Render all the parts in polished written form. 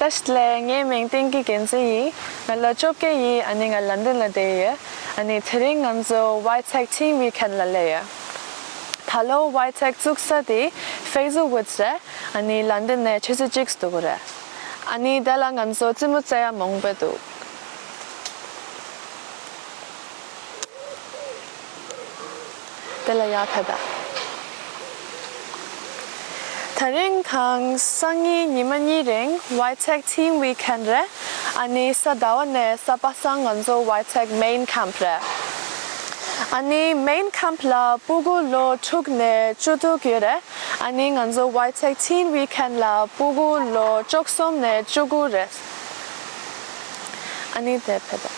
Tashle ngeming Tenkyi Gyaltsen ngala chopke ani nga London la de ani thering nganzo Y-TEC team weekend la le Thalo Y-TEC tsuksa de Phase Woods ani London ne Chesapeake to gore ani dala nganzo tsimutsaya mongbedu dala ya thada Taring kang sangi nimani ring Y-TEC team weekend re ani sadawa ne sapasang nganzo Y-TEC main camp re ani main camp la pugu lo chugne chudu gyre ani nganzo Y-TEC team weekend la pugu lo choksom ne chugu re ani de peda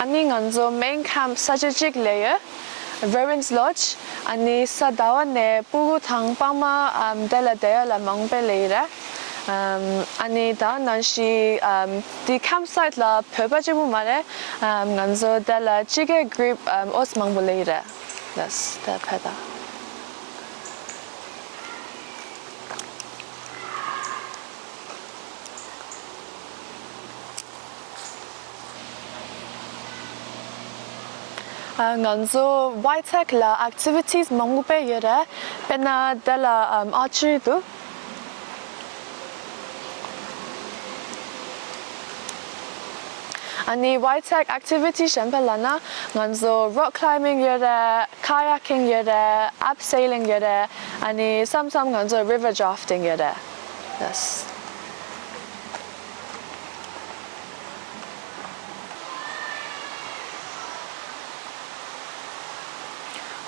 ani nganzo main camp sajajik layer Veterans Lodge ani sadawa ne pugu thang pama dela dela la mangpe leira ani da nanshi the campsite la purbajibu mare nganzo dela chige group os mangbu leira that's the peda nganzo Y-TEC la activities mangupe yere pena dela archery tu ani Y-TEC activity Samphel lana nganzo rock climbing yere kayaking yere abseiling yere ani some nganzo river drafting yere yes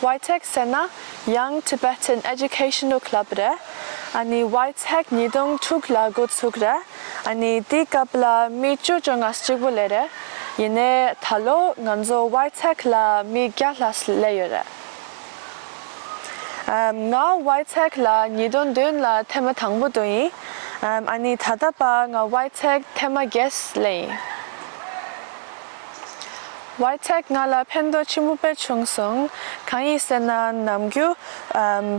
Y-TEC Sena Young Tibetan Educational Club re ani Y-TEC Nidong Tukla Gutsuk re ani di kapla michu jongas chigbulere yene thalo nganzo Y-TEC la mi gyahlas layere nga Y-TEC la nidong dun la tema thangbu doi ani thadapa nga Y-TEC tema guest lay Y-TEC ngala pendo chimupe chungsung kangi sena namgyu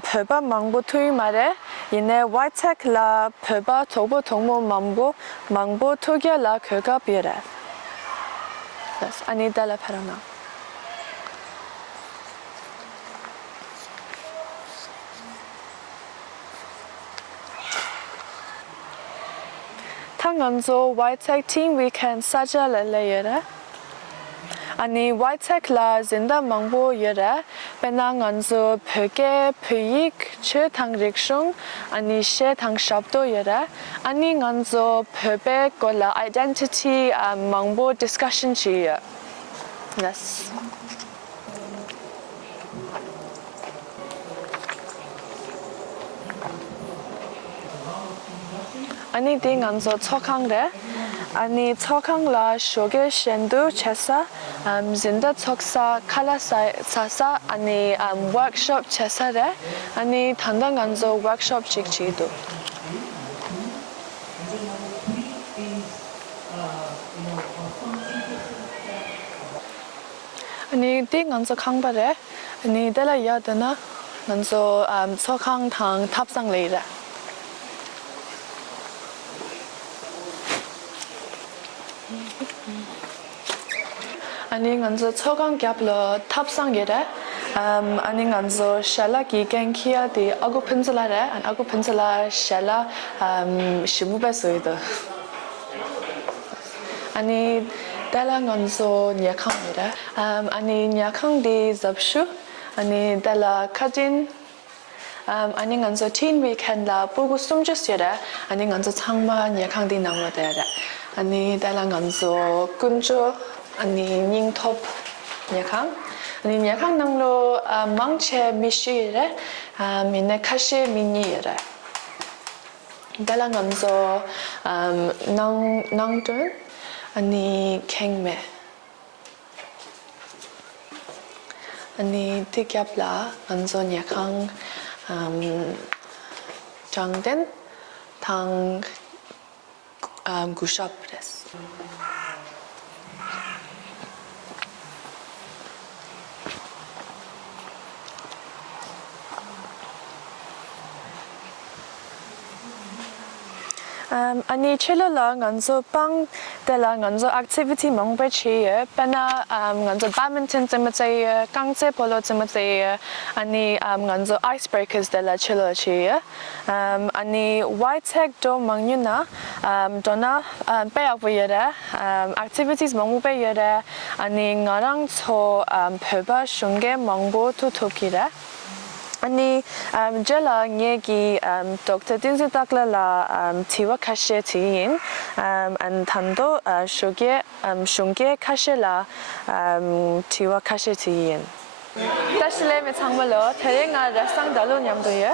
peba mangbo tui mare yine Y-TEC la peba tobo tongmo mangbo togya la köga bire yes ani dala parana tanganzo Y-TEC team weekend saja la layere ani Y-TEC la zinda mangbo yere pena nganzo pege peyik che thang rikshung ani she thang shabdo yere ani nganzo pebe kola identity mangbo discussion chi yes ani ding nganzo chokang re ani chokang la shoge shendu chesa zinda choksa kala sasa ani workshop chesa re ani thanda nganzo workshop chikchidu ani ding nganzo kangbare ani dela yadana nganzo chokang thang thapsang leira ani nganzo chogang gyaplo thapsang yere ani nganzo shala ki genkia di agu pensala re an agu pensala shala shimube soido ani dala nganzo nyakang yere ani nyakang di zabshu ani dala kajin ani nganzo teen weekend la bugu sumjus yere ani nganzo changma nyakang di namlo dere ani dala nganzo kunjo ani 닝톱 nyakang ani nyakang nanglo mangche mishire mine kashe minire dala ngamzo nangdun ani kengme ani tikyapla ngamzo nyakang jangden tang gushapres Ani chelo la nganzo pang de la nganzo activity mong pe chi pena nganzo badminton zimate kangze polo zimate ani nganzo icebreakers de la chelo chi ani Y-TEC do mangyuna dona pe ak yere activities mong pe yere ani ngarang cho pheba shunge mongbo to tokira ani jela ngegi Dr Tenzin Takla la tiwa kashe tiyin and tando shunge kashe la tiwa kashe tiyin Tashle me changmalo tharenga rasang dalu nyamdoye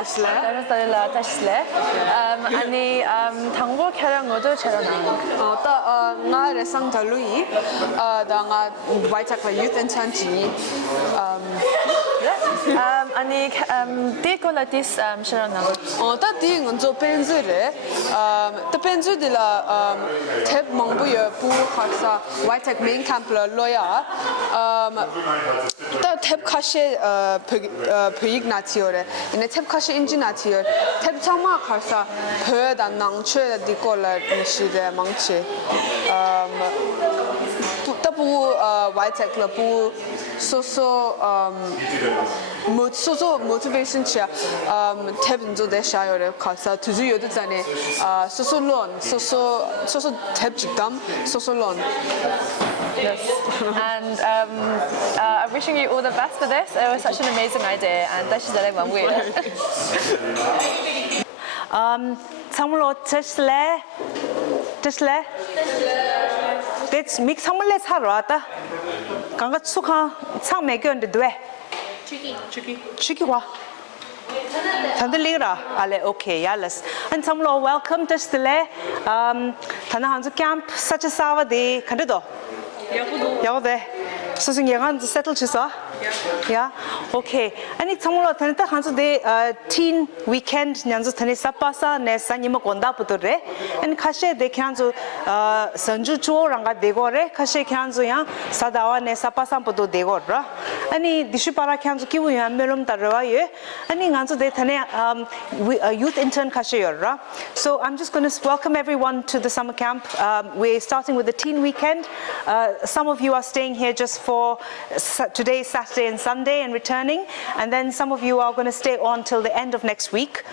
la tashle ani thangbo kharang odo cherana ta nga rasang dalu yi da nga Y-TEC youth intern ji ani dekola dis cherana ta di ngonzo penzu re ta penzu de la tep mongbu ye pu kharsa Y-TEC main camp la loya ta tep kashe pyoik natiore ine tep kashe inji natiore tep chama kharsa pyo da nangchwe di kola nishi de mangche ta pu Y-TEC la pu so motivation cha tep nzo de shayore kharsa tuju yodu zane so lon so tep jikdam so lon. Yes, and I'm wishing you all the best for this. It was such an amazing idea, and that's just like one way. Samlo tesle. That's mix samle sarata. Kanga suka sang megyon de dwe. Tricky wa. Tandalira ale okay yalas and samlo welcome tesle tanahanzu camp such a savade kandido 야오데 소승 예간 settle 치서 yeah okay 아니 정말로 단타 한수데 teen weekend 냥주 타네 사파사 네 산이모 건다 부터래 안 카셰 데 캬안주 선주 조랑가 데고래 카셰 캬안주야 사다와 네 사파사 부터 데고라 아니 디슈파라 캬안주 기부야 멜롬 따라와예 아니 냥주 데 타네 youth intern 카셰여라 so I'm just going to welcome everyone to the summer camp we're starting with the teen weekend some of you are staying here just for today, Saturday and Sunday and returning, and then some of you are going to stay on till the end of next week,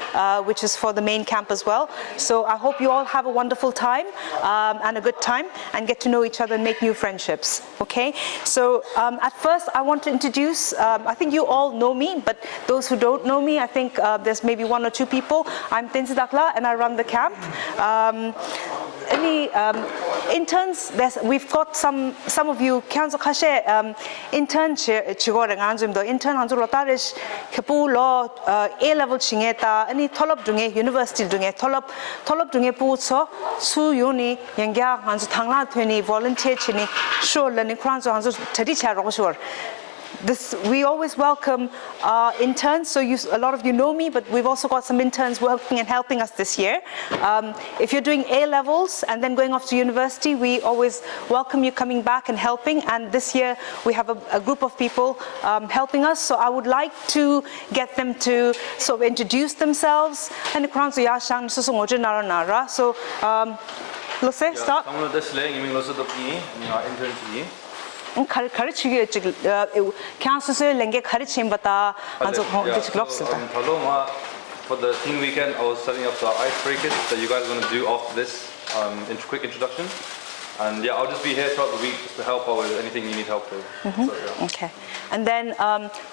which is for the main camp as well. So I hope you all have a wonderful time and a good time and get to know each other and make new friendships, okay? So at first I want to introduce, I think you all know me, but those who don't know me, I think there's maybe one or two people. I'm Tenzin Takla and I run the camp. Any interns, we've got some of you council kashe intern chigoring anjumdo intern hanzu rotarish kepu lo A level chingeta any tholop dunge university dunge tholop dunge pu so su yuni yangya hanzu thangla thweni volunteer chini show learning kranzo hanzu thadi cha ro sure. We always welcome interns, so a lot of you know me, but we've also got some interns working and helping us this year. If you're doing A levels and then going off to university, we always welcome you coming back and helping, and this year we have a group of people helping us, so I would like to get them to sort of introduce themselves. And so let's say start. 가르치기 캔서스 랭게 가르침바다 아주 글롭스다. For the teen weekend, I was setting up the Icebreakers that you guys are going to do after this quick introduction. And yeah, I'll just be here throughout the week just to help out with anything you need help with. So, yeah. Okay. And then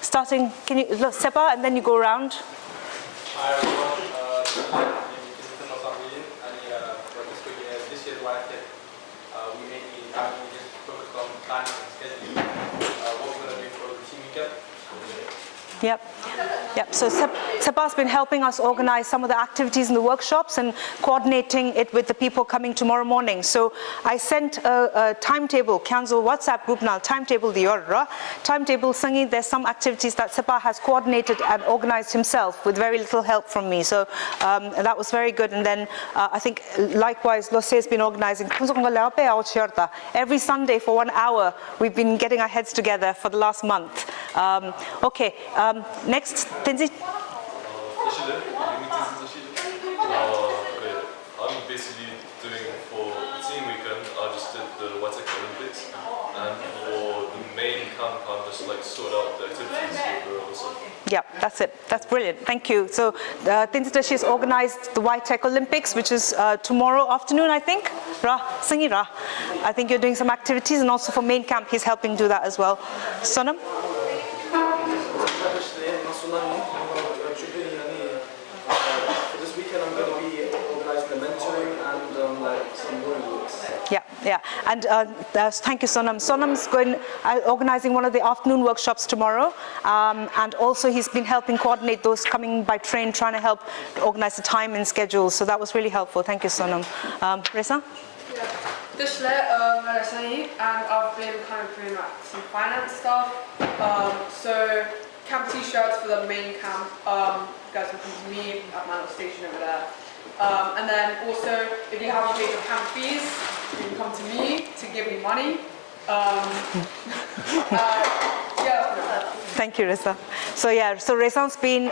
starting, can you look Tsepak and then you go around? Hi everyone. This year's Y-TEC, we mainly just focused on planning and scheduling. What we're going to do for the team weekend. Yep. So Tsepak's been helping us organize some of the activities in the workshops and coordinating it with the people coming tomorrow morning. So I sent a timetable, Council WhatsApp group now, timetable the order. Timetable Sangi, there's some activities that Tsepak has coordinated and organized himself with very little help from me. So that was very good. And then I think likewise, Losal has been organizing. Every Sunday for 1 hour, we've been getting our heads together for the last month. Okay, next, Tenzin. basically sort out the activities also. Yeah, that's it. That's brilliant. Thank you. So, Tenzin Takla has organized the Y-TEC Olympics, which is tomorrow afternoon, I think. I think you're doing some activities, and also for main camp, he's helping do that as well. Sonam? This weekend I'm going to be organizing the mentoring and like some workshops. Yeah. And thank you, Sonam. Sonam's organizing one of the afternoon workshops tomorrow, and also he's been helping coordinate those coming by train, trying to help organize the time and schedule. So that was really helpful. Thank you, Sonam. Reza? This letter, and I've been kind of doing like some finance stuff. So camp t-shirts for the main camp. You guys can come to me at my little station over there. And then also, if you haven't paid your camp fees, you can come to me to give me money. Thank you, Reza. So Reza's been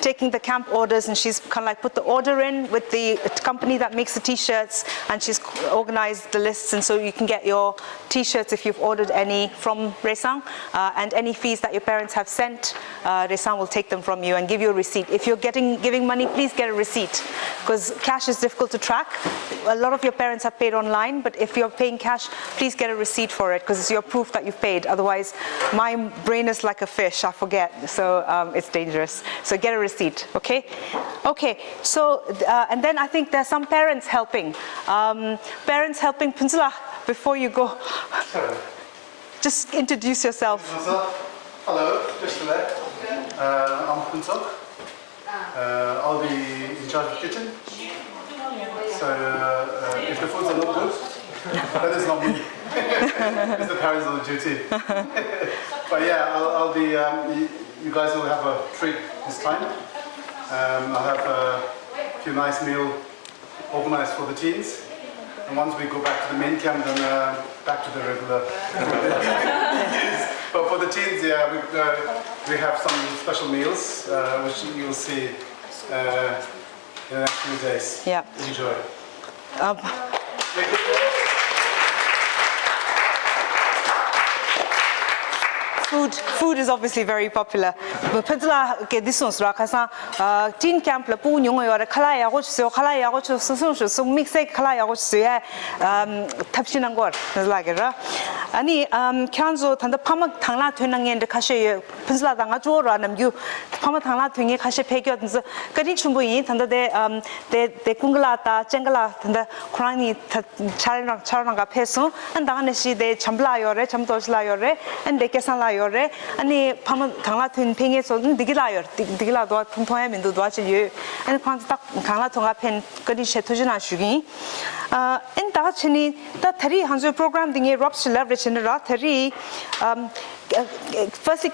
taking the camp orders, and she's kind of like put the order in with the company that makes the t-shirts, and she's organized the lists, and so you can get your t-shirts if you've ordered any from Reza, and any fees that your parents have sent, Reza will take them from you and give you a receipt. If you're giving money, please get a receipt, because cash is difficult to track. A lot of your parents have paid online, but if you're paying cash, please get a receipt for it, because it's your proof that you've paid. Otherwise, my brain is like a fish, I forget, so it's dangerous. So get a receipt, okay? Okay, so, and then I think there's some parents helping. Punsula, before you go, just introduce yourself. Hello, just to let. I'm Punsuk. I'll be in charge of the kitchen. So if the foods are not good, that is not me. It's the parents on the duty. But yeah, I'll be, you guys will have a treat this time. I'll have a few nice meals organized for the teens. And once we go back to the main camp, then back to the regular. But for the teens, yeah, we have some special meals, which you'll see in the next few days. Yeah. Enjoy. Food is obviously very popular. But Punsula, okay, this one's rakasa. Teen camp la pu nyong yore khala ya go so mix khala ya go tapshinan gor like ra. Ani kyanzo thanda phama thangla thwenang yen de khashe Punsula danga jora nam yu phama thangla thwengi khashe phekyo kari chumbu yin thanda de kungla ta chengla thanda khurani charang ga pheso and dangane si de chambla yore chamdosla yore and de kesanla yore ani phama thangla thwen phenge so digila do thongya min do chilyu and khang tak khangla thonga phen kari she thojina shugi in da chini the thari hanzo program dinge robs leverage in the thari first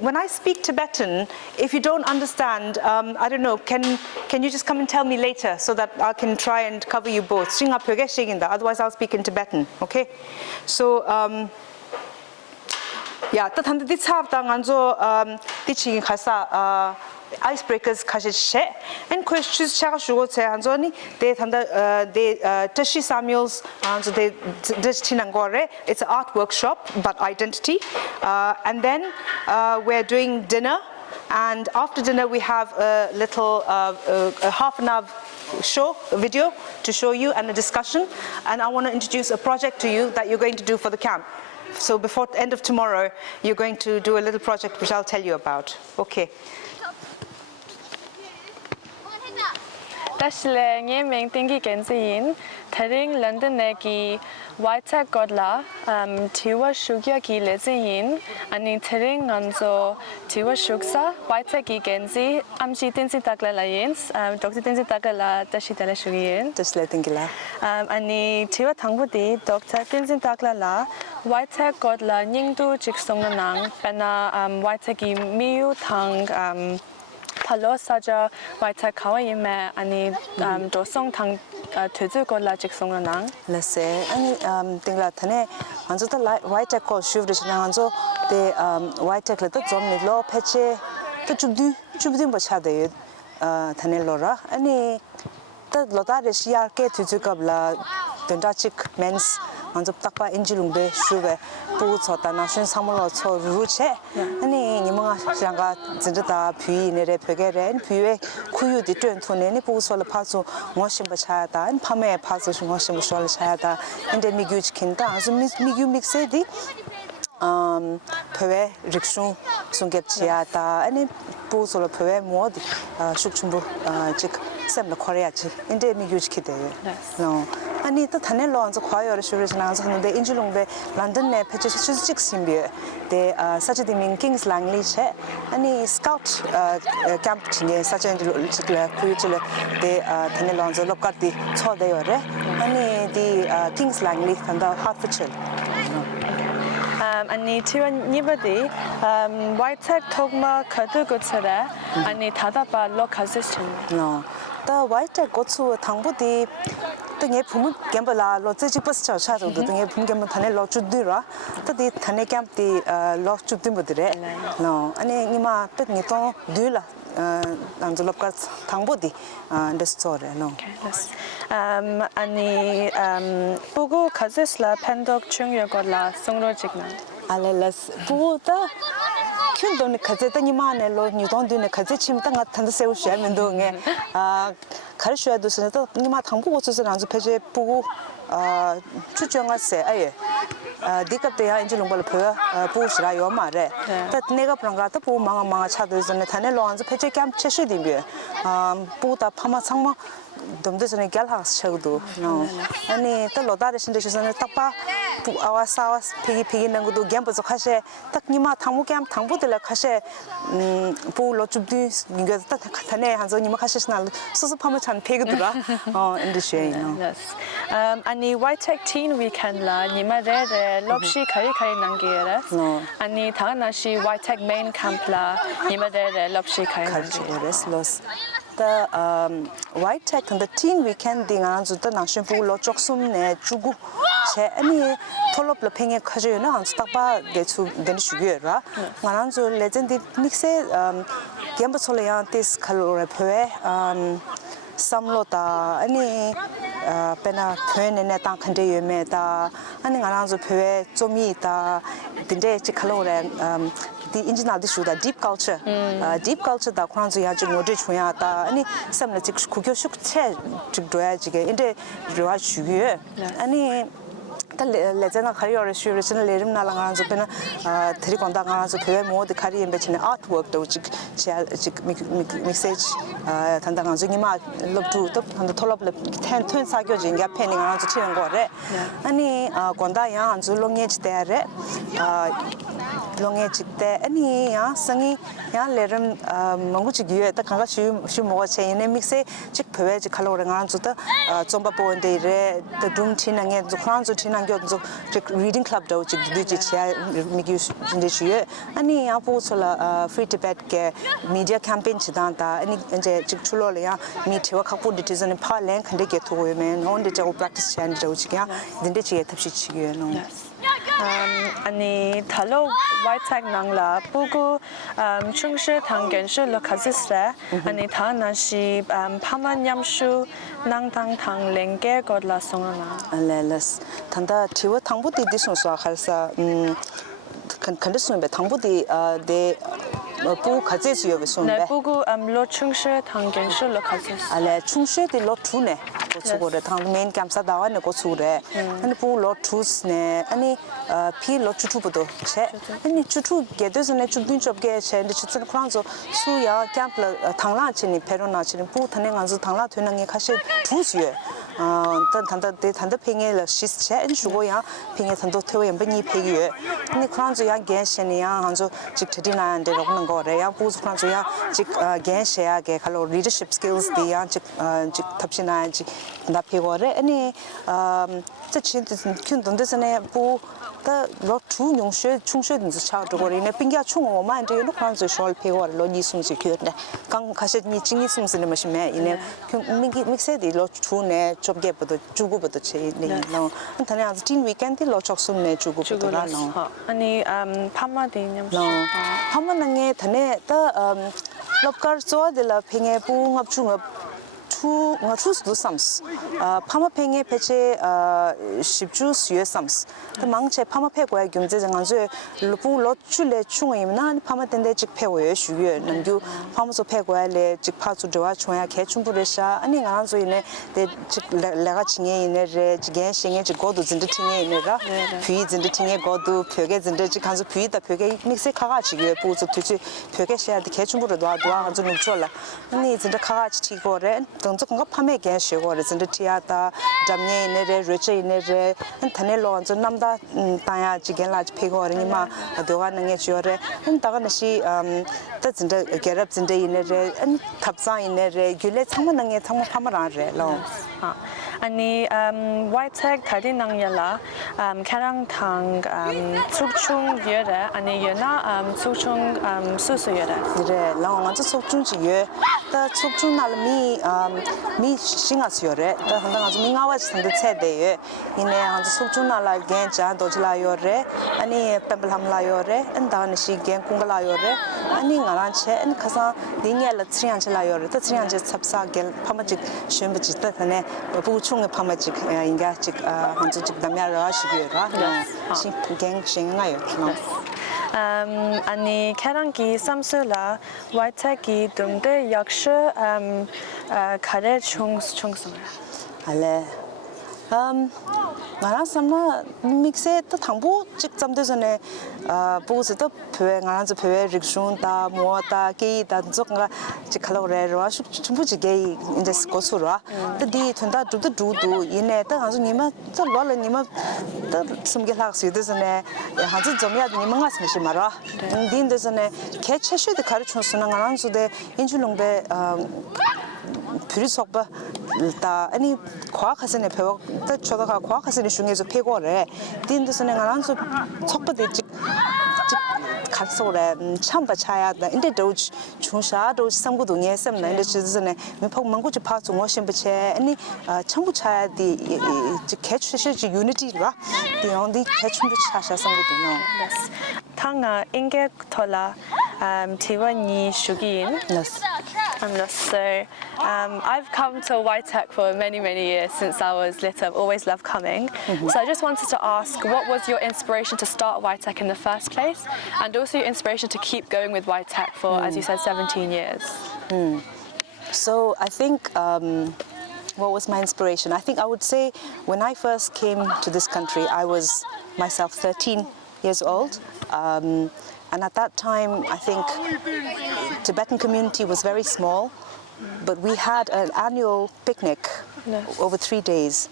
when I speak Tibetan, if you don't understand, I don't know, can you just come and tell me later so that I can try and cover you both? Otherwise I'll speak in Tibetan, okay? So yeah, that hand this have dang anzo teaching khasa icebreakers khashe and questions chaga shugo che anzoni de thanda de Tashi Samuels anzo de destinangore. It's an art workshop but identity, and then we're doing dinner, and after dinner we have a little a half an hour video to show you and a discussion, and I want to introduce a project to you that you're going to do for the camp. So before the end of tomorrow, you're going to do a little project which I'll tell you about. Okay. Tashle nge meng Tenkyi Gyaltsen Taring Londonney ki Y-TEC godla tiwa shugya ki lezen ani taring anzo tiwa shugsa Y-TEC ki genzi amshi Tenzin Takla la yens Dr Tenzin Takla la Tashi tala shugiyen Just letting you ani tiwa tangbudi Dr Tenzin Takla la Y-TEC godla nyingdu jiksong nang pena Y-TEC ki miu tang Palo saja Y-TEC kawaii me ani dosong tang tuzu godla jiksong nang. Let's say ani tingla thane hanzo ta Y-TEC ko shuvde chana hanzo de Y-TEC la ta zomni lo peche ta chubdu ba chade thane lora ani ta lota re shia ke tuzu kabla dendachik men's 먼저 딱봐 인지롱데 슈베 부서다 나신 사물로 쳐 루체 아니 니mga 장가 진짜다 뷰이네레 벽에레 뷰에 구유디 전투네니 부서를 파서 뭐심바 차다 밤에 파서 뭐심바 설 차다 근데 미규치킨다 아주 미규 믹세디 페웨 릭슈 숭geb치아다 아니 부서를 페웨 모드 숙충부 즉 샘나 코리아지 인데 미규치키데 노 아니 또 다nel로 안서 과여를 쇼르스 나서 하는데 인줄롱데 런던에 패치스 식심비에 데 사치디 밍킹스 랑리 체 아니 스카우트 캠프 진에 사천들 지클 쿠유틀 데 다nel로 안서 lokati 초대요레 아니 디 킹스 랑리 간다 하프칠 아니 티원 니버디 Y-TEC 톡마 카드고츠라 아니 다다바 로카시스친 no the Y-TEC 고츠 당부디 등에 부문 캠블라 로제지 버스 차차도 등에 부문 캠블 타네 로주드라 તદી થને કેમતી લોક ચુપતી બદરે નો અને નીમાં પેટની તો દુલા 안절럽 가 당보디 인더스토리 નો 아니 보고 가즈슬라 팬덕 중요거라 송로직나 알레스 부다 춘도네 가제다 니마네 로 니돈드네 가제 침땅 같은 데 세우셔 면도에 가르셔야 되서도 니마 당보고 쓰서 안주 페이지 보고 추정하세 아예 디캅대야 인지 롱발 표 보시라 요 말에 딱 내가 프랑가도 보 망망 차들선에 다네 로안즈 페이지 캠 체시디비 보다 파마 상마 domdesone galhas chagdu no ani ta lodare sindeshone takpa awasawas pigi nangudu gembo khashe taknima thamu kem thangbu-dela khashe pu lochubdi ninga ta thane hanzo nima khashe snal susu phama chan pegdura industry no yes ani Y-TEC teen weekend la nima re lobshi khari nangiera ani thanashi Y-TEC main camp la nima re lobshi khari nangiera los the Y-TEC and the teen weekend ding an zu the nation pu lo choksum ne chugu che ani tholop la phenge khaje na an takba de chu den shuge ra ngaran zu legend mixe gemba chole ya tis khalore phwe samlota ani pena phene ne tang khande yeme ta ani ngaran zu phwe chomi ta dinde chi khalore the indigenous issue the deep culture da kwanzu ya jing ngode chuya ta ani samna chik khugyo shuk che chik doya jige inde roa chugye ani ta lezena khari or shurishin lerim na langa zo pena thri konda nga zo phe mo de khari embe chine artwork do chik message tanda nga zo ngima lob tu top tanda tholop le ten thun sa gyo jing ya phening nga zo chiren go re ani konda ya zo longye chite re long chikte ani ya sangi ya lerim mangu chigye ta khanga shu mo che ne mixe chik phwe chi khalo re ngan chu ta chomba po de re ta dum thina nge zo khran zo thina nge zo reading club do chik du chi cha mi gi de chue ani ya po sola free Tibet ke media campaign chidan ta ani je chik chulo le ya mi thewa khakpo de tizen pha len khande ke tho we men on de cha practice chan do chi ya din de chi ye thapsi chi ye no 아니 달로 Y-TEC 낭라 보고 충시 당견시 로카지스레 아니 다나시 파만냠슈 낭당당 랭게 godla 송나 알레스 단다 티워 당부디 디송소 할사 컨디션 베 당부디 데 부 가제지요 베송베 네 보고 로 충시 당견시 로카지스 알레 충시디 로 투네 고츠고레 당 메인 캠사 다와네 고츠레 아니 부 로 투스네 아니 피 로 추투부도 체 아니 추투 게데스네 추딘 첩게 체 추츠 크란조 수야 캠플 당라 치니 페로나 치니 부 타네 간조 당라 되는게 카시 투스예 단다 팽에 시스체 엔슈고야 팽에 단도 태워 연변이 팽이에 아니 크란조 야 겐시니야 한조 직트디나한테 로는 거래야 부스 크란조야 직 겐시야게 칼로 리더십 스킬스 디야 직 탑시나지 나 페고레 아니 저 진짜 균돈데스네 부 the lot two young chung child to go in a pinga chung or man to look on the shawl pay or lodgy sum secured. Kang Kashet meeting sums in the machine in a mix the lot two ne chop get but the jugo but the chain no and then teen weekend the lot of sum ne jugo no any pama dinam no Hamanange tane the lopkar so de la pinga pung up chung up truth sums. Pamapenge peche shipjus yue sums. The mangche pamapegwa gumze zanganzo lupu lotchule chungimna pamatende chik pewe shue namju pamaso pegwa le chik patsu joa choya kechumburesha ani nganzo ine de chik lega chinge ine re jigen shinge chik godu zinde tinge ine ra pui zinde tinge godu pyoge zinde chik kanzo pui da pyoge mixe kaga chige buzu tuchi pyoge shaya de kechumbu로 doa kanzo nukchola ani zinde kaga chigore dongzo kanga pame gen shigore zinde tiata damye ine re reche ine re tane lo anzo namda tanya jigen la pegore ni ma doa nange chiore daga nashi ta zinde gerab zinde ine re an tabza ine re gyule changma nange changma pamara re lo 아니 Y-TEC 다디 낭야라 캐랑 탕 축충 여래 아니 여나 축충 수수 여래 그래 라옹한테 속중 지에 다 속중 날미 미 싱아스 여래 다 한당 아주 민가와 선데 체대에 이내 한테 속중 날라 겐자 도질라 여래 아니 템블함라 여래 안다니시 겐 콩글라 여래 아니 나란체 안 가사 딩야라 트리안체라 여래 다 트리안체 삽사 겐 파마직 쉔부지 때네 부충의 파마직 인가 직 한테 직 담야라 하시기라 신 싱가요 아니 캐랑기 삼수라 Y-TEC이 듬데 역시 가래 총성을 알레 나랑 삼나 믹스에 또 당보 직점도 전에 보고서도 표에 나랑서 표에 릭슌다 모다 게이다 저가 지칼로레로 아주 전부지게 이제 고수라 근데 된다 두두 이내 또 아주 니마 저 rollen 니마 또 숨게락스 되잖아 아주 좀야 니마 가스미시 말아 근데 전에 개체슈도 가르쳐서는 나랑서데 인줄롱베 프리속바 다 아니 과학하선에 배워 저다가 과학하선에 중에서 배고래 딘드선에 가란서 속바데 직 각소래 참바 차야다 인데 도지 중샤도 상고동에 셈나인데 지즈네 미폭 망고지 파츠 워심베체 아니 참부 차야디 직 캐치시 유니티라 디 온디 캐치부 차샤 상고동노 탕나 인게 톨라 티와니 슈긴 So I've come to Y-TEC for many years since I was little. I've always loved coming. So I just wanted to ask, what was your inspiration to start Y-TEC in the first place, and also your inspiration to keep going with Y-TEC for, as you said, 17 years? So I think what was my inspiration? I think I would say when I first came to this country, I was myself 13 years old. And at that time, I think Tibetan community was very small, but we had an annual picnic over 3 days.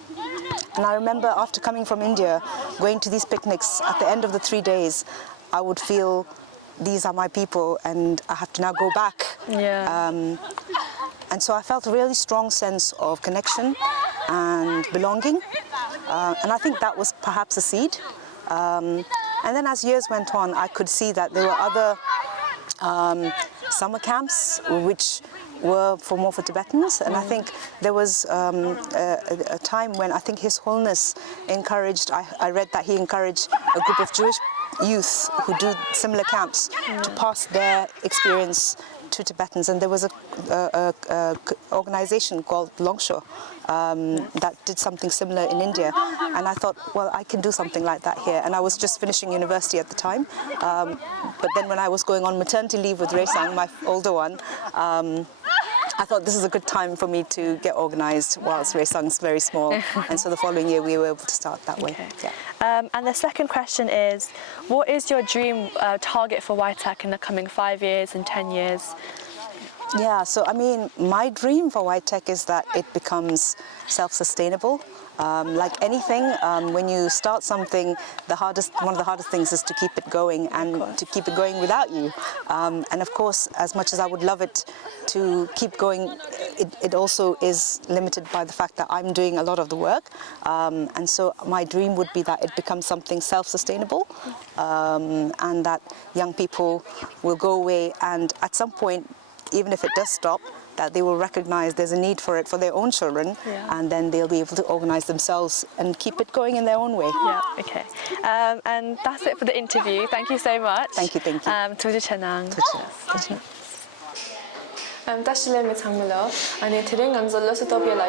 And I remember after coming from India, going to these picnics, at the end of the 3 days, I would feel these are my people and I have to now go back. And so I felt a really strong sense of connection and belonging. And I think that was perhaps a seed. And then as years went on, I could see that there were other summer camps which were more for Tibetans. And I think there was a time when I think His Holiness encouraged, I read that he encouraged a group of Jewish youth who do similar camps to pass their experience to Tibetans. And there was a organization called Longshaw that did something similar in India. And I thought, well, I can do something like that here. And I was just finishing university at the time. But then when I was going on maternity leave with Resang, my older one, I thought this is a good time for me to get organized whilst Resang's very small. And so the following year we were able to start that way. And the second question is, what is your dream target for Y-TEC in the coming 5 years and 10 years? Yeah, so I mean, my dream for Y-TEC is that it becomes self-sustainable. Like anything, when you start something, one of the hardest things is to keep it going and to keep it going without you. And of course, as much as I would love it to keep going, it also is limited by the fact that I'm doing a lot of the work. And so my dream would be that it becomes something self-sustainable and that young people will go away and at some point, even if it does stop, that they will recognize there's a need for it for their own children, and then they'll be able to organize themselves and keep it going in their own way. Okay. And that's it for the interview. Thank you so much. Thank you. Tuji Chenang. 다시래 미창물로 아니 드링 간서 Losal Topgyal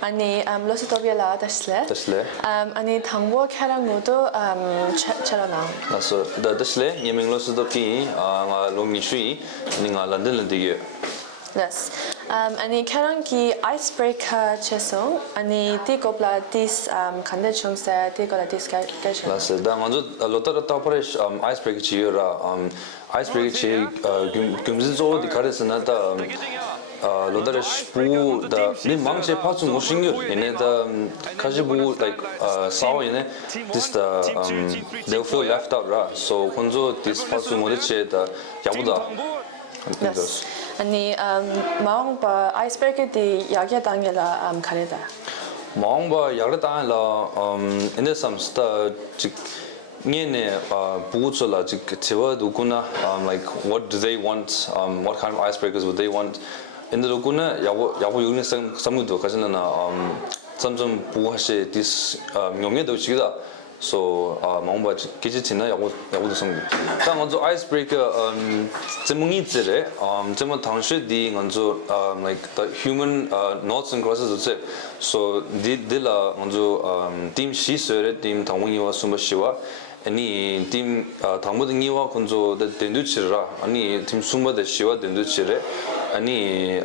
아니 Losal Topgyal 다시래 다시래. 아니 당보 캐랑 모두 처러나 So the dasley yeming Losal Topgyal nga long shui ni nga London dige. Yes. 아니 캐랑기 Icebreaker 채송 아니 티고플라 디스 간데 총세 티고라 디스 가이션 That's da nganzo lotar taparish icebreaker chiura icebreaker chi gumzizo di karesna da lodarish pu da ni mangche pasu musingyo ine da kajibu like saw ine this the they feel left out ra so konzo this pasu moriche da yabuda. Yes. 아니 마옹바 Icebreaker 디 야게 당게라 가레다 마옹바 야르다 라 in the some sta 니네 부고sol라 직 제와도구나 like what do they want what kind of icebreakers would they want in the 도구나 야보 유니성 samud도 가지나나 점점 부하시 this 명예도 지기다 so 마옹바 기지치나 야보도 성 딱 먼저 icebreaker 제목이지래 제목 당시디 먼저 like the human notes and crosses so dilla 먼저 team 시설의 team 당문이와 숨바시와 아니 팀 당모등이와 건조 된두치라 아니 팀 숨바데 시와 된두치래 아니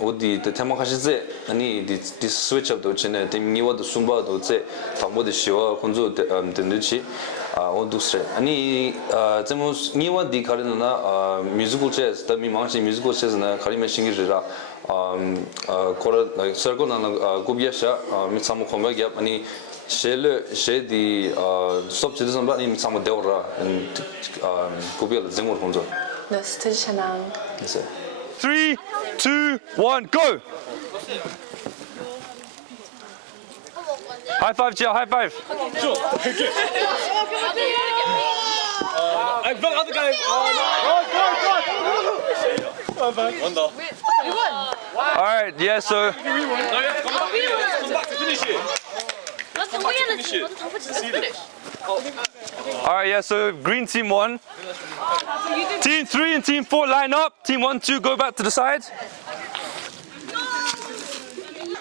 어디 테마카시제 아니 디 switch up 도체네 팀 니와도 숨바도 제 당모데 시와 건조 된두치 어두스레 아니 제모 니와 디 카르나 뮤지컬 체스 더미 망시 뮤지컬 체스나 카리메 싱기르라 코라 like circle na kubiasha mitsamu khomba 아니 셰디 stop citizen but in some deora and kubial zengor honzo. Yes, tishana. Yes. 3, 2, 1, go. High five, Jill, high five. Sure. I blocked other guy. Wonder. All right, yeah, so No, you have to come back to finish it. all right, yeah, so green team 1. Team 3 and team 4 line up. Team 1, 2 go back to the side.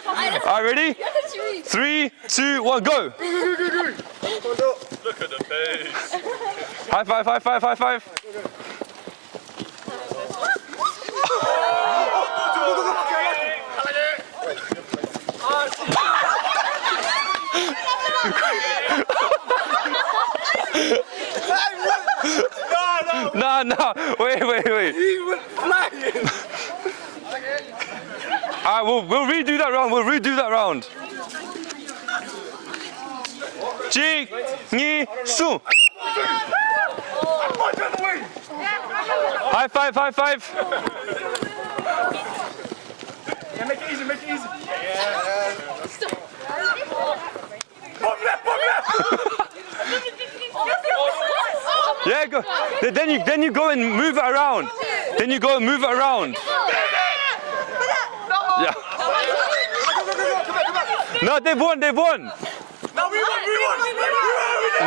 All right, ready? 3, 2, 1, go. Look at the face. High five, high five, high five. No, wait. He went flying. All right, we'll redo that round. Ji, ni, su. High five. Yeah, make it easy. Yeah, go. Then you go and move it around. Yeah. No, they've won. No, we won.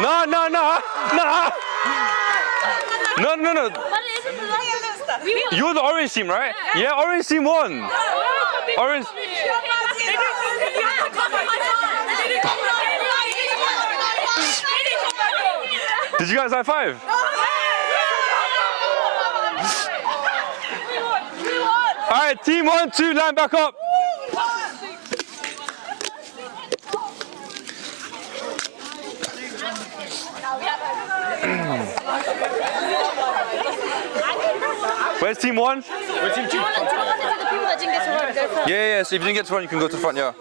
No. No. You're the orange team, right? Yeah, orange team won. Orange. Did you guys high five? All right, team 1, 2, line back up. Where's team 1? Where's team 2? Yeah, so if you didn't get to run, you can go to the front, yeah.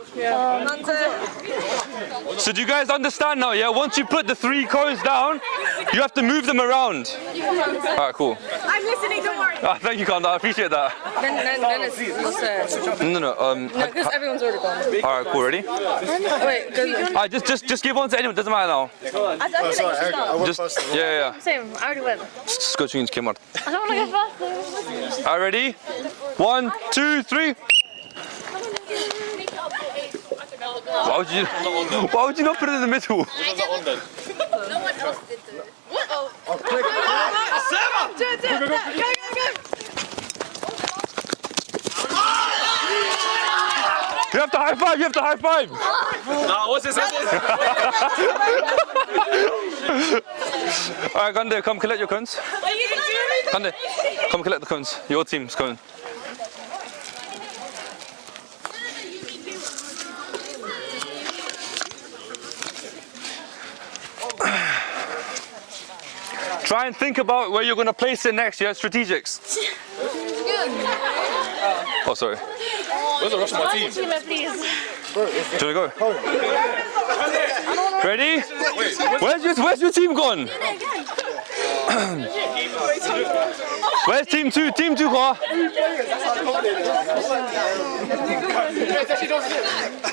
So do you guys understand now, yeah? Once you put the 3 cones down, you have to move them around. All right, cool. I'm listening, don't worry. Thank you, Kanda, I appreciate that. Then it's listen. No, Because everyone's already gone. all right, cool, ready? Wait, because Just give one to anyone, doesn't matter now. I feel like you should start. Just, yeah. Same, I already went. Just go change Kmart. I don't want to go first. All right, ready? 1, 2, 3. Why would you not put it in the middle? No one else did it. What? Oh. Go. have to high five. You have to high five. Nah, what's this? All right, Gande, come collect your cones. Gande, come collect the cones. Your team's cone. Try and think about where you're going to place it next, yeah? Strategics. Oh, sorry. Where's the rest of my team? Please. Do you want to go? Ready? Where's your team gone? Where's team 2? Team 2, Kwa?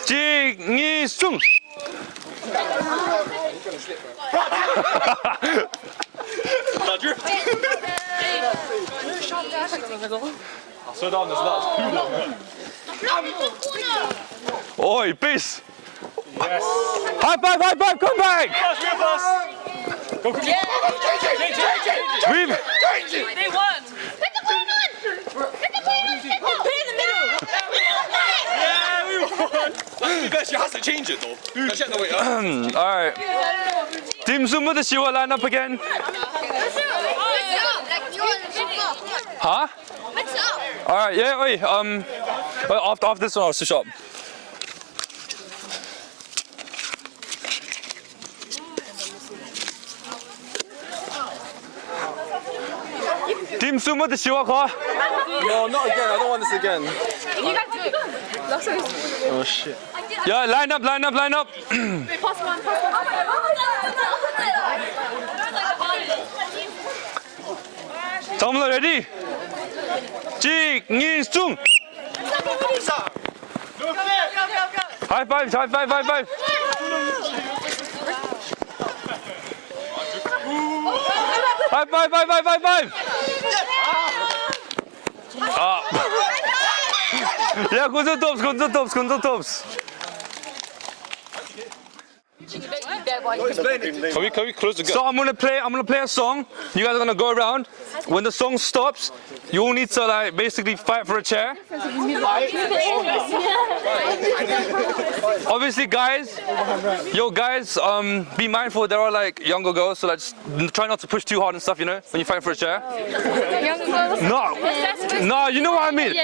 Jing, Yi, Sung. Slow down, there's lots of Oi, peace. Yes. High five, come back. Go quickly. We've... They won. Pick the one. Pick the one. Put it in the middle. Yeah, we won. Let's be best. You have to change it though. Check the way up. All right. Team Zuma, the Shiwa line up again. Huh? All right, yeah, wait. After this one, I'll switch up. Team Sumo, the Shiwa Kwa. No, not again. I don't want this again. You guys do it. Oh shit. Yeah, line up. Pass one. Tamla, ready? Jing, Yi, Sung. High five. High five. Yeah, kunzo tops. Can we close the gap? So I'm gonna play a song. You guys are gonna go around. When the song stops, you all need to like basically fight for a chair. Obviously, guys, be mindful. There are like younger girls, so like just try not to push too hard and stuff. You know, when you fight for a chair. Younger girls. No, you know what I mean.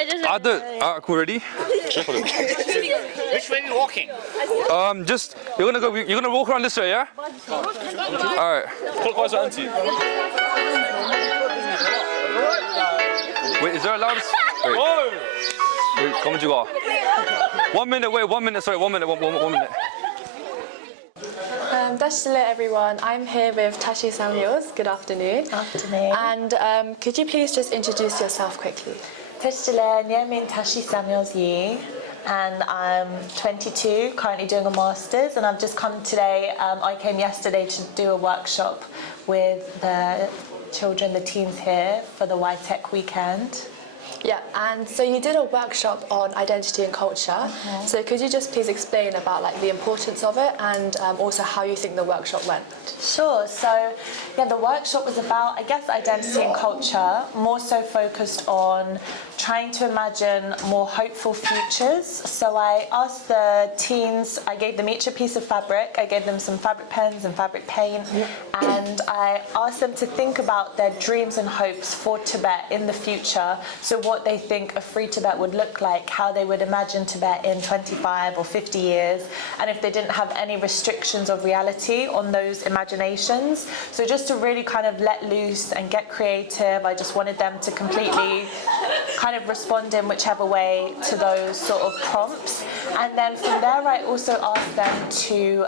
Cool, ready? Which way are you walking? You're gonna walk around this way, yeah? All right. Clockwise or anti? Wait, is there a loud? Wait, come on, you go. 1 minute. Wait, 1 minute. Sorry, 1 minute. One minute. Dashile everyone, I'm here with Tashi Samuels. Good afternoon. And could you please just introduce yourself quickly? Tashile, I'm Tashi Samuels Yi, and I'm 22, currently doing a master's, and I've just come today. I came yesterday to do a workshop with the children, the teens here, for the Y-TEC weekend. Yeah, and so you did a workshop on identity and culture. So could you just please explain about like the importance of it and also how you think the workshop went? Sure. So, yeah, the workshop was about, I guess, identity and culture, more so focused on trying to imagine more hopeful futures. So I asked the teens, I gave them each a piece of fabric, I gave them some fabric pens and fabric paint, and I asked them to think about their dreams and hopes for Tibet in the future. So what they think a free Tibet would look like, how they would imagine Tibet in 25 or 50 years, and if they didn't have any restrictions of reality on those imaginations. So just to really kind of let loose and get creative, I just wanted them to completely kind of respond in whichever way to those sort of prompts. And then from there, I also asked them to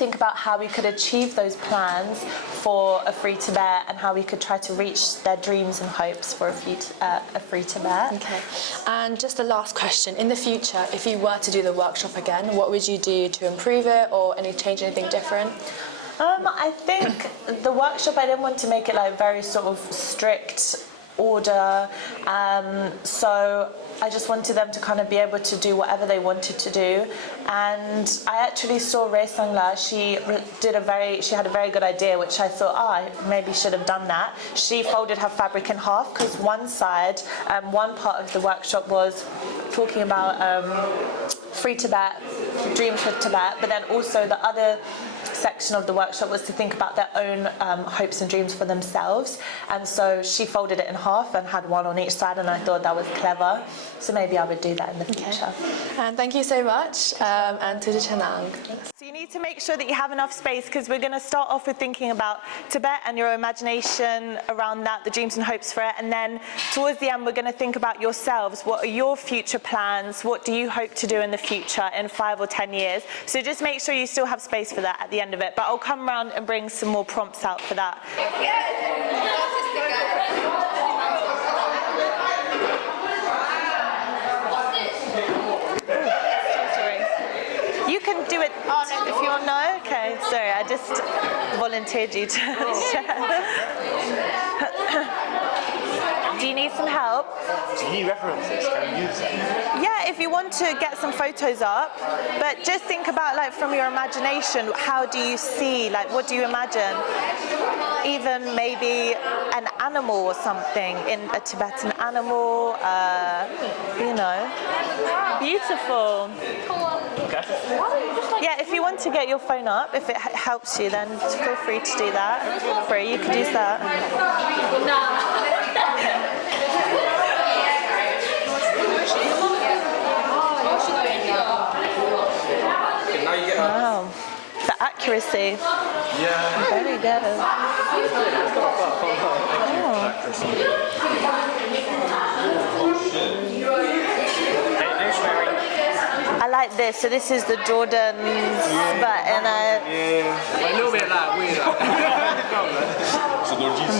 think about how we could achieve those plans for a free Tibet and how we could try to reach their dreams and hopes for a free Tibet. Okay. And just the last question, in the future, if you were to do the workshop again, what would you do to improve it or change anything different? I think the workshop, I didn't want to make it like very sort of strict order. So I just wanted them to kind of be able to do whatever they wanted to do. And I actually saw Ray Sangla. She had a very good idea, which I thought, I maybe should have done that. She folded her fabric in half because one side, one part of the workshop was talking about Free Tibet, Dreams for Tibet, but then also the other section of the workshop was to think about their own hopes and dreams for themselves. And so she folded it in half and had one on each side, and I thought that was clever. So maybe I would do that in the future. And thank you so much, and to the Chanang. So you need to make sure that you have enough space, because we're going to start off with thinking about Tibet and your imagination around that, the dreams and hopes for it, and then towards the end we're going to think about yourselves. What are your future plans? What do you hope to do in the future in 5 or 10 years? So just make sure you still have space for that at the end of it, but I'll come around and bring some more prompts out for that. You can do it if you want. No? Okay, sorry, I just volunteered you to share. Do you need some help? Do you need references? Can you use them? Yeah, if you want to get some photos up, but just think about, like, from your imagination, how do you see, like, what do you imagine? Even maybe an animal or something, in a Tibetan animal, you know. Beautiful. Okay. Yeah, if you want to get your phone up, if it helps you, then feel free to do that. Free, you can use that. Wow, the accuracy. Yeah. Very good. I like this. So this is the Jordan's, but in a...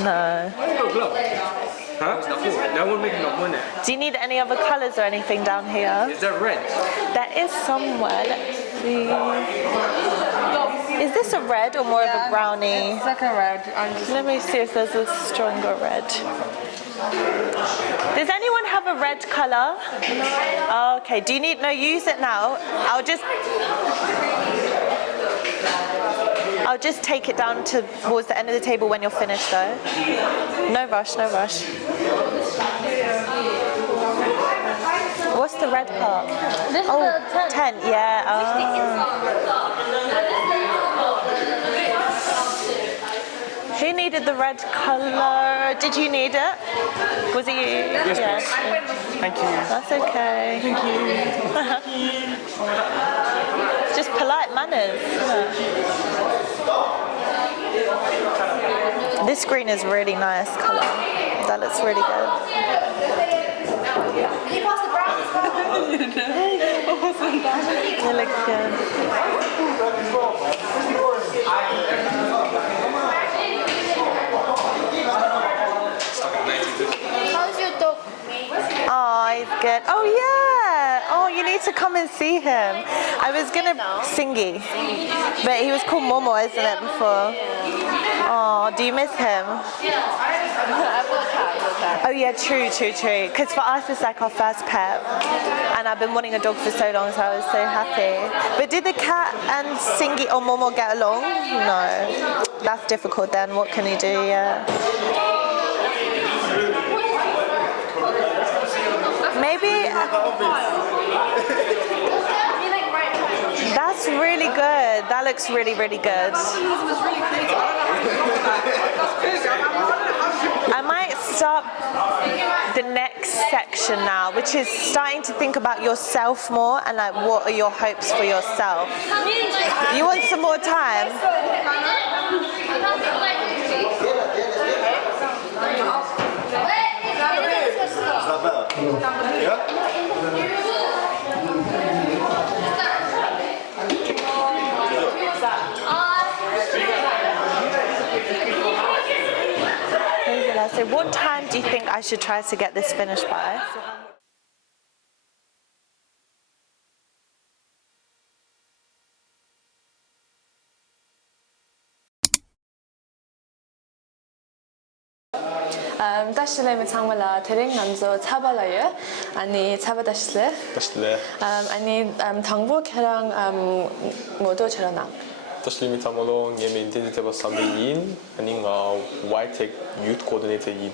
No. Do you need any other colours or anything down here? Is that red? There is somewhere. Let's see. Is this a red or more of a brownie? It's like a red. Let me see if there's a stronger red. Does anyone have a red colour? Okay, do you need, no, use it now. I'll just take it down towards the end of the table when you're finished though. No rush, no rush. What's the red part? This is the tent. Yeah. Who needed the red colour? Did you need it? Was it you? Yes, please. Thank you. That's okay. Thank you. It's just polite manners. This green is really nice colour. That looks really good. It looks good. How's your dog? Oh, he's good. Oh, yeah. Oh, you need to come and see him. I was going to Singy, but he was called Momo, isn't it, before? Oh, do you miss him? Oh, yeah, true. Because for us, it's like our first pet. And I've been wanting a dog for so long, so I was so happy. But did the cat and Singy or Momo get along? No. That's difficult then. What can you do? Yeah. Maybe. That's really good. That looks really, really good. I might start the next section now, which is starting to think about yourself more and like what are your hopes for yourself. You want some more time? So what time do you think I should try to get this finished by? 다시래 미창말라 대ring 안조 차발라요. 아니 차바다시래. Tashle. 아니 당부 걔랑 모두 저러나. Tashle mitamolo ngeme intendite ba sambeyin ani nga Y-TEC youth coordinator yin.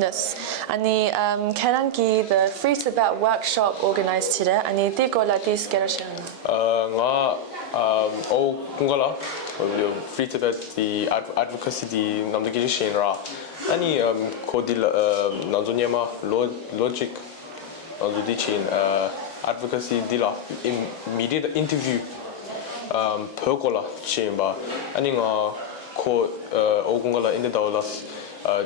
Yes. 아니 걔랑기 the Free Tibet workshop organized today. 아니 디고라 디스케라시나. Nga o kungala Free Tibet the advocacy di namdegi shinra. Ani kodil nanzonyema logic nanzudichin advocacy dila immediate interview pergola chimba ani nga ko ogungala in the dollars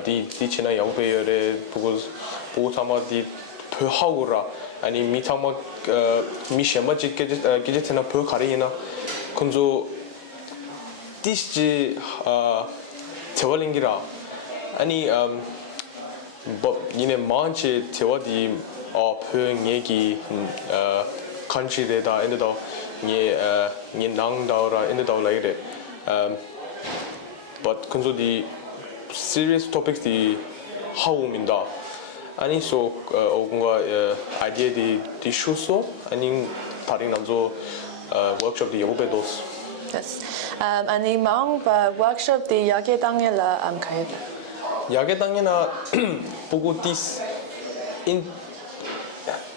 di china yangpeyore 보고 sama di perhaura ani mitama mishema gejetena per karina kunzo dis지 tewalingira ani yine manche tewadi per 얘기 country 데다 인데다 예 낭다오라 인데다 라이레 but kunzo di serious topics di 하우민다 아니 so 뭔가 idea di shoso 아니 다른 남조 workshop di 요베도스 Yes. 아니 마음 바 workshop 디 야게 당일라 가이. 야게 당이나 보고 디스 인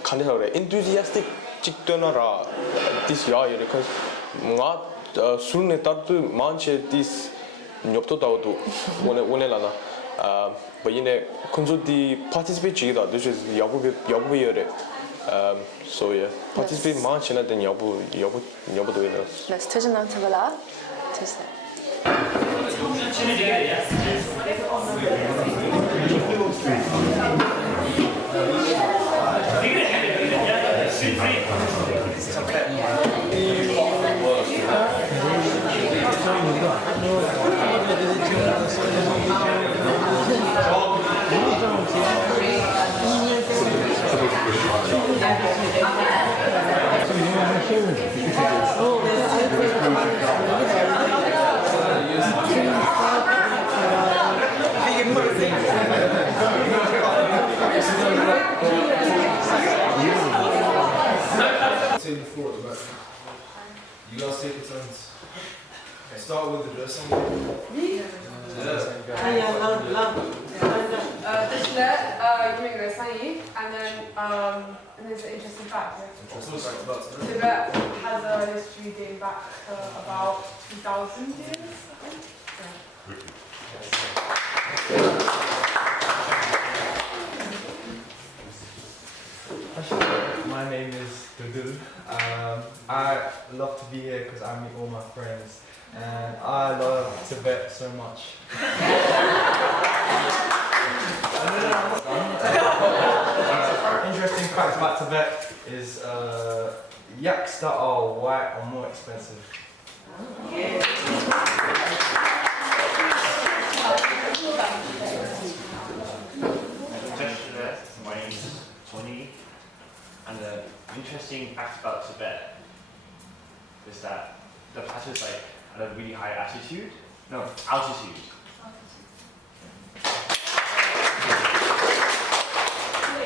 간대서 그래 enthusiastic 직도나라 디스 야 이렇게 뭔가 술네 따도 만체 디스 nhập到到都 오늘라나 but kunzudi participate jiga this is yabu yore so yeah participate much in the yabu do it Let's touch on Tabala. Tuesday. Take the floor at the back. You guys take your turns. Start with the dressing. And then there's an interesting fact here. Interesting fact about Tibet. Tibet has a history dating back about 2,000 years, I think. My name is Dudu. I love to be here because I meet all my friends and I love Tibet so much. Interesting fact about Tibet is yaks that are white are more expensive. My name is Tony, and the interesting fact about Tibet is that the plateau is like at a really high altitude. Altitude.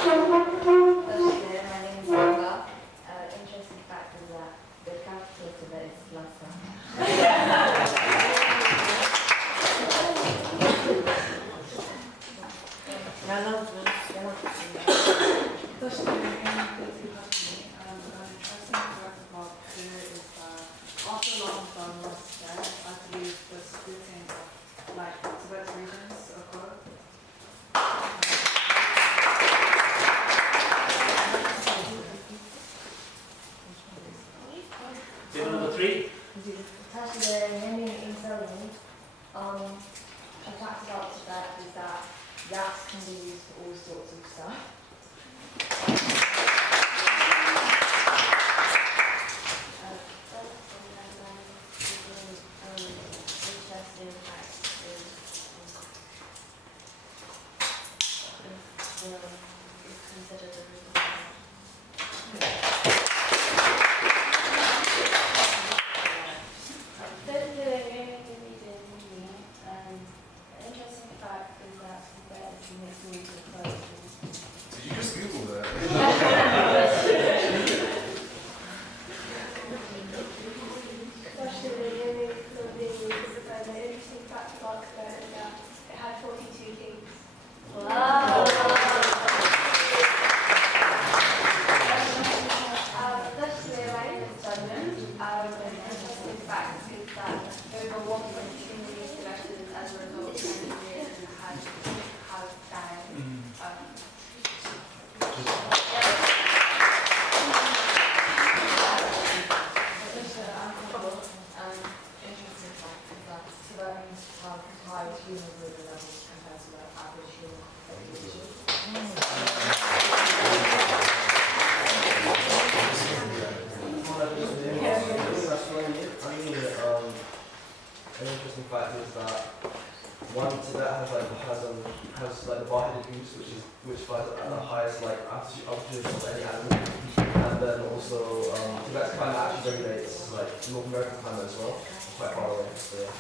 My name is Lama. Interesting fact is that the capital of Tibet is Lhasa. After Lama was dead, I believe the splitting of Tibet's regions occurred. Table number 3. Tashi, the naming in Solomon, a fact about Tibet is that yaks can be used for all sorts of stuff. Interesting fact is that Tibet is mixed with at the highest like altitude of any animal. And then also Tibet's climate actually regulates like North American climate as well, quite far away. So yeah.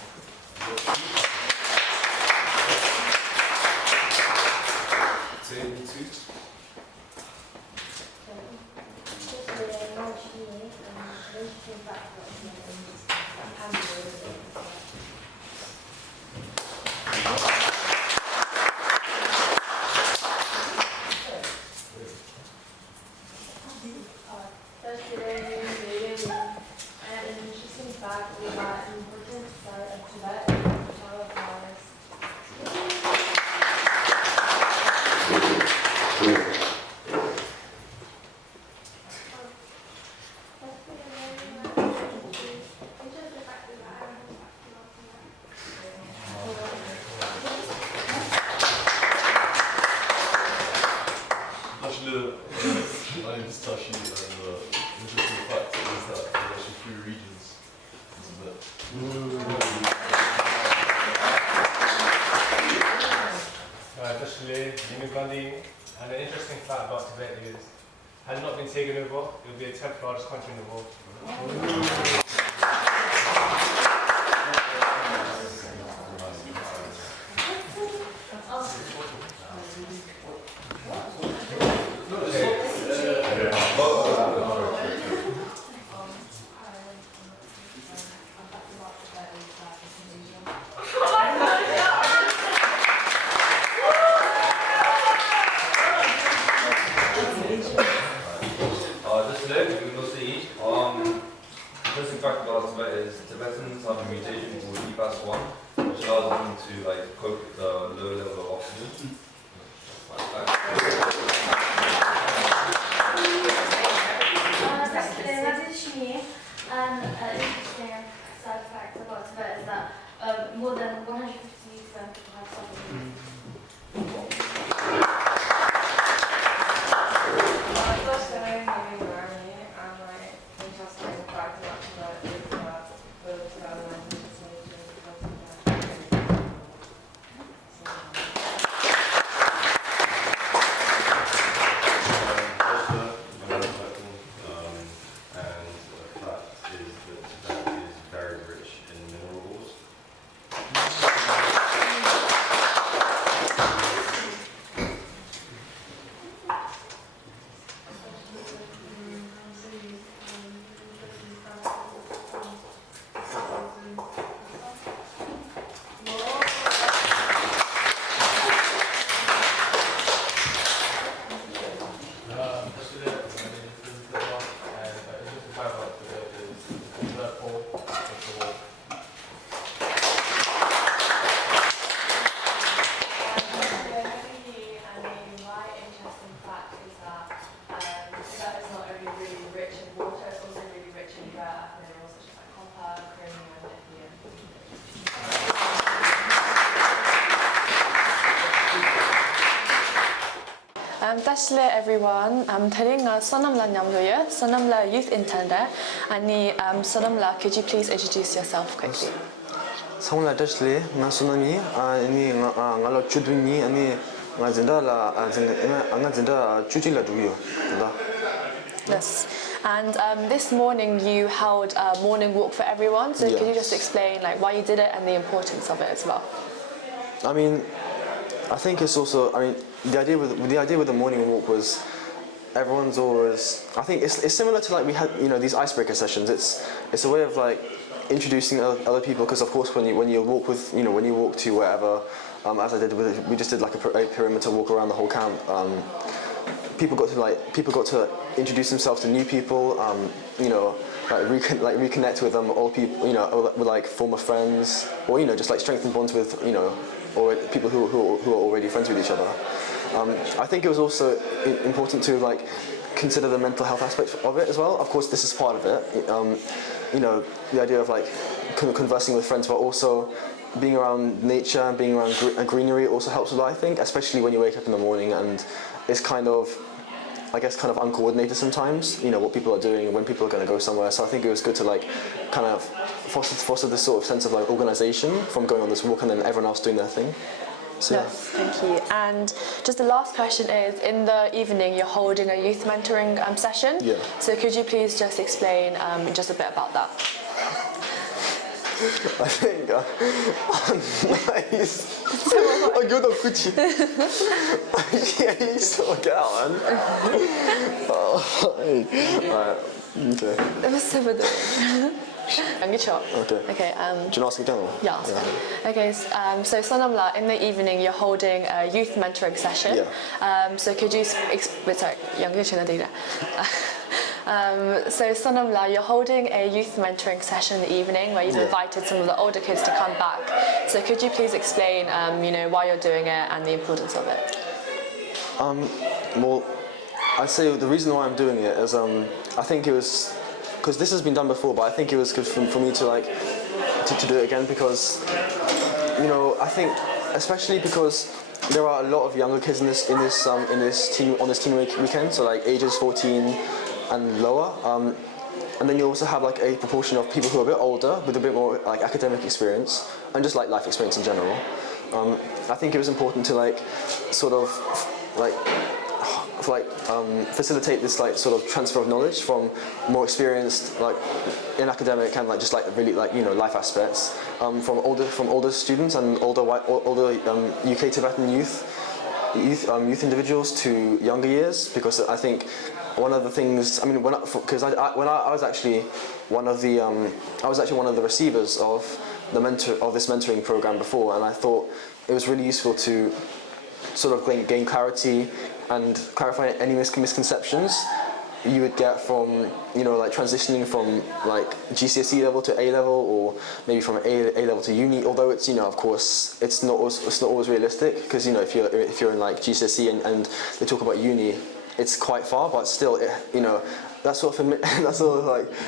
Table 2. My name is Tashi, and the interesting fact is that there's actually 3 regions in Tibet. And an interesting fact about Tibet is, had it not been taken over, it would be the 10th largest country in the world. Interesting fact about Tibet is Tibetans have a mutation called EPAS1, which allows them to like cope with the low level of oxygen. An interesting side fact about Tibet is that more than 150% people have suffered. Tashle everyone. Today nga Sonam la nyamloya, Sonam la youth intern there. Ani Sonam la, could you please introduce yourself quickly? Samphel Tashle, nga Sonami, ani nga lo chuduni, ani nga zinda la nga zinda chuchi la duyo. Yes. And this morning you held a morning walk for everyone. So could you just explain like why you did it and the importance of it as well? I mean, I think it's also, the idea with the morning walk was everyone's always, I think it's similar to like we had, these icebreaker sessions. It's a way of like introducing other people, because of course when you walk with, when you walk to wherever, as I did we just did like a perimeter walk around the whole camp. People got to introduce themselves to new people, reconnect with them, old people, with like former friends, or just like strengthen bonds with or people who are already friends with each other. I think it was also important to like consider the mental health aspect of it as well. Of course, this is part of it. The idea of like conversing with friends, but also being around nature and being around greenery also helps with that, I think, especially when you wake up in the morning and it's kind of, I guess, kind of uncoordinated sometimes, what people are doing and when people are going to go somewhere. So I think it was good to like kind of foster this sort of sense of like organisation from going on this walk and then everyone else doing their thing. So, Yes, thank you. And just the last question is, in the evening you're holding a youth mentoring session. Yeah. So could you please just explain just a bit about that? I think nice. Gud och kuchi. Jag så galen. Okay. It was so good. Okay. Okay. Do you know again? Yeah. Okay. So Sonam, in the evening you're holding a youth mentoring session. Yeah. So could you so Sonam, you're holding a youth mentoring session in the evening where you've invited some of the older kids to come back. So could you please explain, why you're doing it and the importance of it? Well, I'd say the reason why I'm doing it is I think it was because this has been done before, but I think it was good for me to to do it again because I think especially because there are a lot of younger kids on this teen weekend, so like ages 14 and lower, and then you also have like a proportion of people who are a bit older with a bit more like academic experience and just like life experience in general. I think it was important to facilitate this sort of transfer of knowledge from more experienced in academic and just really life aspects from older students and older UK Tibetan youth individuals to younger years, because I think one of the things I was actually one of the receivers of this mentoring program before, and I thought it was really useful to sort of gain clarity and clarify any misconceptions you would get from transitioning from GCSE level to A level, or maybe from A level to uni. Although it's of course it's not always realistic, because if you're in GCSE and they talk about uni, it's quite far, but still that sort of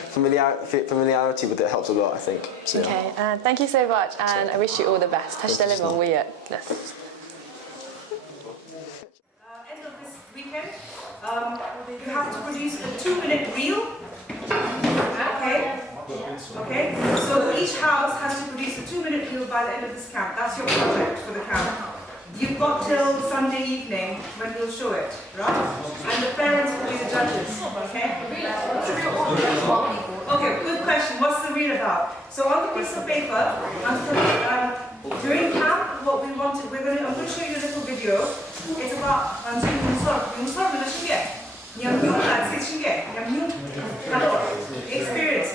familiarity with it helps a lot, I think. So, okay, thank you so much, and I wish you all the best. Weekend, you have to produce a 2-minute reel. Okay. So each house has to produce a 2-minute reel by the end of this camp. That's your project for the camp. You've got till Sunday evening when we'll show it, right? And the parents will be the judges. Okay. Okay. Good question. What's the reel about? So on the piece of paper, during camp, what we wanted, I'm going to show you a little video. It's about experience.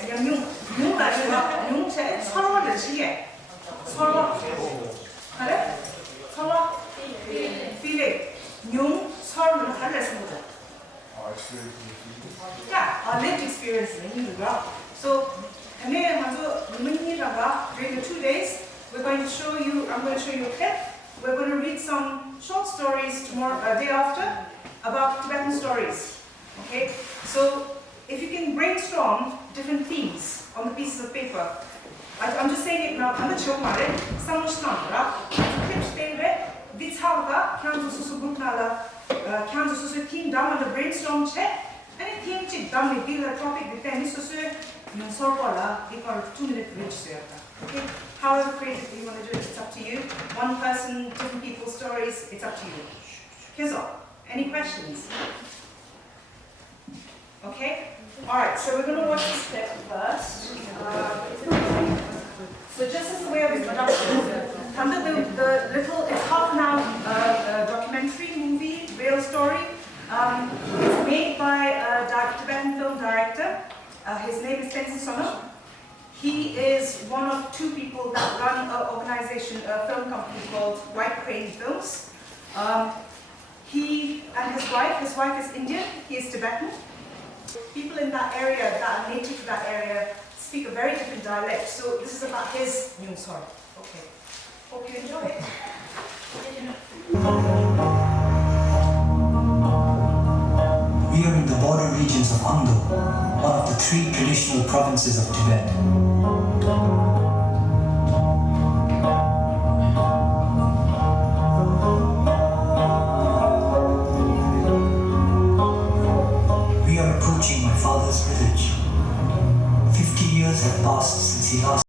feeling. Yeah, our lived experience. So, during the 2 days, I'm going to show you a clip. We're going to read some short stories tomorrow, day after, about Tibetan stories. Okay? So, if you can brainstorm different themes on the pieces of paper. I'm just saying it now. I'm not sure about it. Some clips there. This how can team down on the brainstorm check. And it team check down the deal topic depends so 2-minute bridge. Okay? However creative you want to do it, it's up to you. One person, different people's stories, it's up to you. Kizo, any questions? Okay? Alright, so we're going to watch this clip first. So just as a way of introduction, the little, it's half an hour documentary movie, real story. It's made by a Tibetan film director. His name is Tenzin Takla. He is one of 2 people that run an organization, a film company called Y-TEC Films. He and his wife is Indian, he is Tibetan. People in that area that are native to that area speak a very different dialect, so this is about his Nyungsor. Okay. Hope you enjoy it. We are in the border regions of Amdo, one of the 3 traditional provinces of Tibet. We are approaching my father's village. 50 years have passed since he last